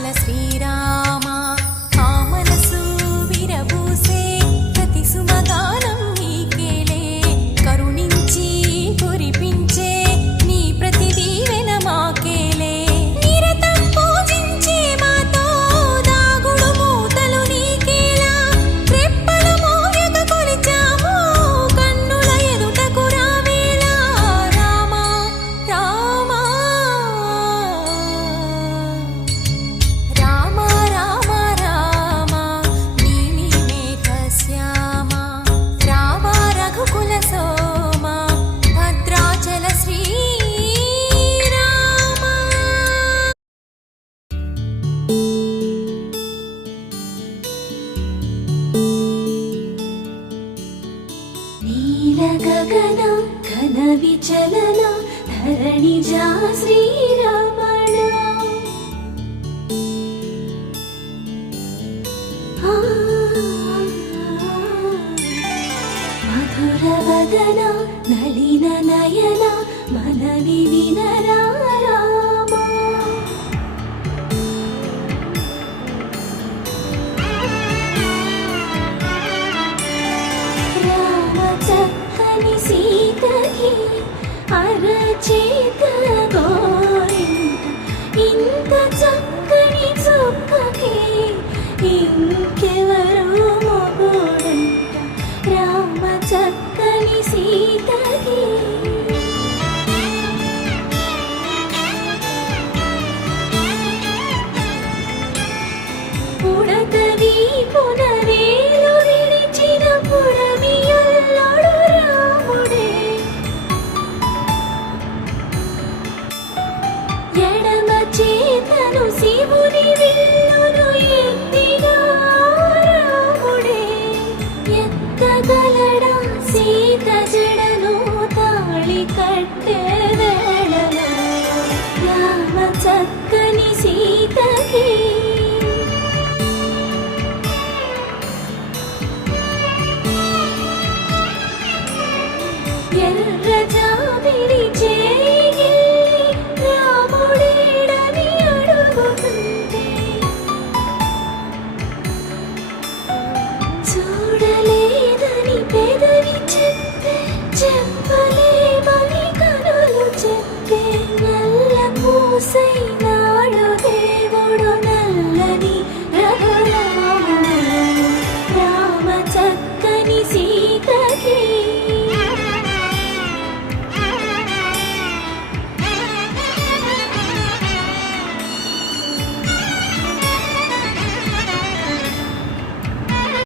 భద్రాచల శ్రీరామ ఆ మనసు విరబూసే ప్రతి సుమగానం నీకేలే కరుణించి కురిపించే నీ ప్రతి దీవెన మాకేలే నిరతం పూజించే మాతో దాగుడు మూతలు నీకేలా రెప్పల మోయక కొలిచాము కన్నుల ఎదుటకు రావేలా రామ రామ రామ రామ రామ నీలి మేఘ శ్యామ రామ రఘుకుల సోమ భద్రాచల శ్రీరామ నీల గగన ఘన విచలన ధరణిజా శ్రీరమణ మధుర వదన నళిన నయన మనవి వినరా రామ రామ చక్కని సీతకి అరచేత గోరింట ఇంత చక్కని చుక్కకి ఇంకెవరు మొగుడంట రామ చక్కని సీతకి పుడతవి పునరేలు విడిచిన పుడమియల్లడు రాముడే ఎడమ చేతను శివుని విల్లును ఎత్తిన రాముడే ఎత్తగలడా సీత జడను తాళి కట్టే వేళలో రామ చక్కని సీతకి